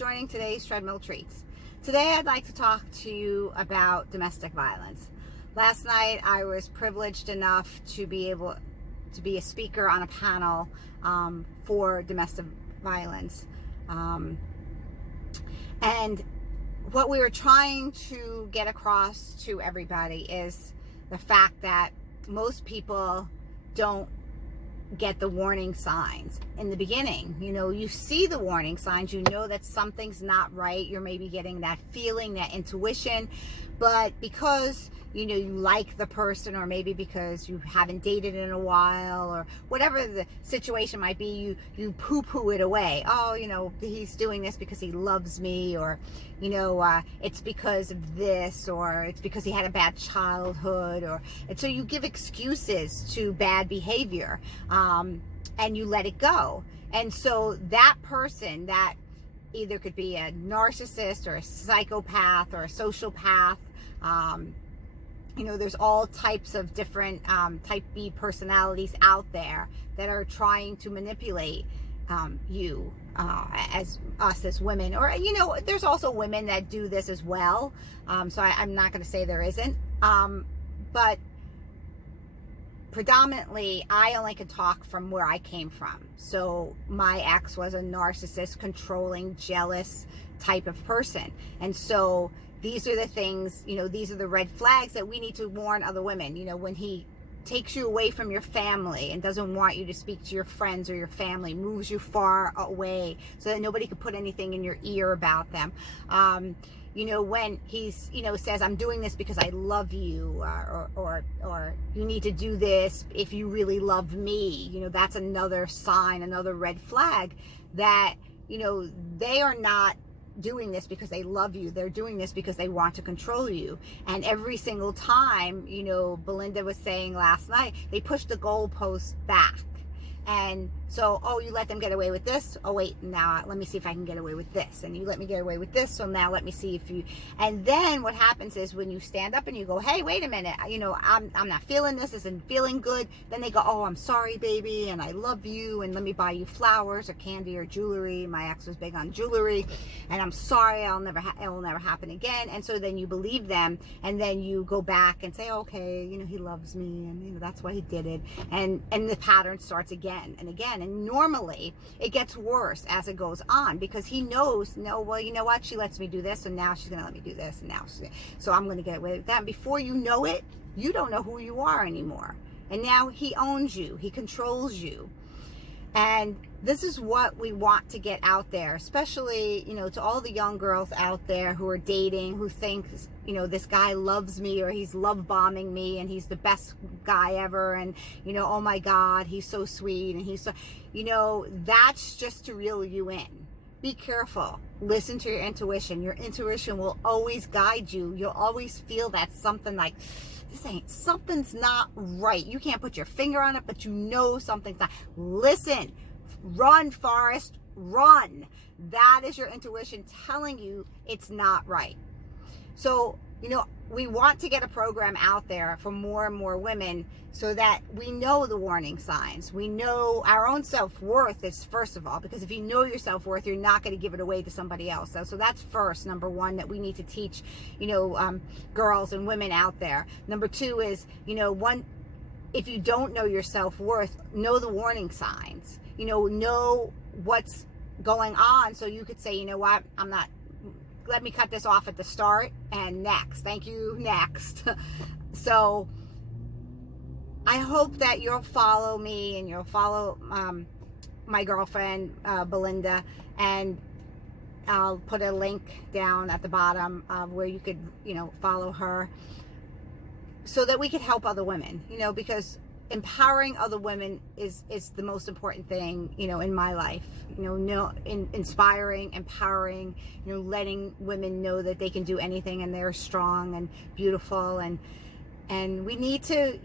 Joining today's Treadmill Treats. Today I'd like to talk to you about domestic violence. Last night I was privileged enough to be able to be a speaker on a panel for domestic violence. And what we were trying to get across to everybody is the fact that most people don't get the warning signs in the beginning. You see the warning signs, you know that something's not right, you're maybe getting that feeling, that intuition, but because you like the person, or maybe because you haven't dated in a while, or whatever the situation might be, you poo-poo it away. Oh, he's doing this because he loves me, or it's because of this, or it's because he had a bad childhood, and so you give excuses to bad behavior, and you let it go. And so that person, that either could be a narcissist or a psychopath or a sociopath, there's all types of different type B personalities out there that are trying to manipulate you as us as women, or there's also women that do this as well. So I'm not going to say there isn't, but predominantly I only can talk from where I came from. So my ex was a narcissist, controlling, jealous type of person, and so these are the things, these are the red flags that we need to warn other women. When he takes you away from your family and doesn't want you to speak to your friends or your family, moves you far away so that nobody can put anything in your ear about them. When he's, says, I'm doing this because I love you, or you need to do this if you really love me, that's another sign, another red flag that, they are not doing this because they love you. They're doing this because they want to control you. And every single time, Belinda was saying last night, they push the goalpost back. And so, oh, you let them get away with this. Oh, wait, now let me see if I can get away with this. And you let me get away with this. So now let me see if you, and then what happens is when you stand up and you go, hey, wait a minute, I'm not feeling this, isn't feeling good. Then they go, oh, I'm sorry, baby. And I love you. And let me buy you flowers or candy or jewelry. My ex was big on jewelry. And I'm sorry, it will never happen again. And so then you believe them. And then you go back and say, okay, he loves me. And that's why he did it. And the pattern starts again and again, and normally it gets worse as it goes on, because he knows, no, well, you know what, she lets me do this, and now she's gonna let me do this, and so I'm gonna get away with that. And before you know it, you don't know who you are anymore, and now he owns you, he controls you. And this is what we want to get out there, especially, to all the young girls out there who are dating, who think, this guy loves me, or he's love bombing me, and he's the best guy ever, and, oh my God, he's so sweet, and he's so, that's just to reel you in. Be careful. Listen to your intuition. Your intuition will always guide you. You'll always feel that something like, something's not right. You can't put your finger on it, but something's not. Listen, run, Forrest, run. That is your intuition telling you it's not right. So, we want to get a program out there for more and more women so that we know the warning signs. We know our own self-worth is first of all, because if you know your self-worth, you're not going to give it away to somebody else. So that's first, number one, that we need to teach, girls and women out there. Number two is, if you don't know your self-worth, know the warning signs, know what's going on. So you could say, you know what, let me cut this off at the start, and next, thank you, next. So I hope that you'll follow me, and you'll follow my girlfriend, Belinda, and I'll put a link down at the bottom where you could, follow her, so that we could help other women, because empowering other women is the most important thing, in my life. Inspiring, empowering, letting women know that they can do anything, and they're strong and beautiful, and we need to,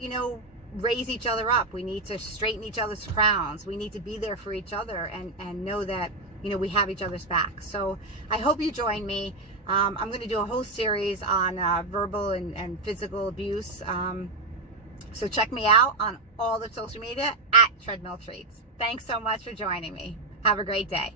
raise each other up. We need to straighten each other's crowns. We need to be there for each other, and know that, we have each other's back. So I hope you join me. I'm going to do a whole series on verbal and physical abuse. So check me out on all the social media at Treadmill Treats. Thanks so much for joining me. Have a great day.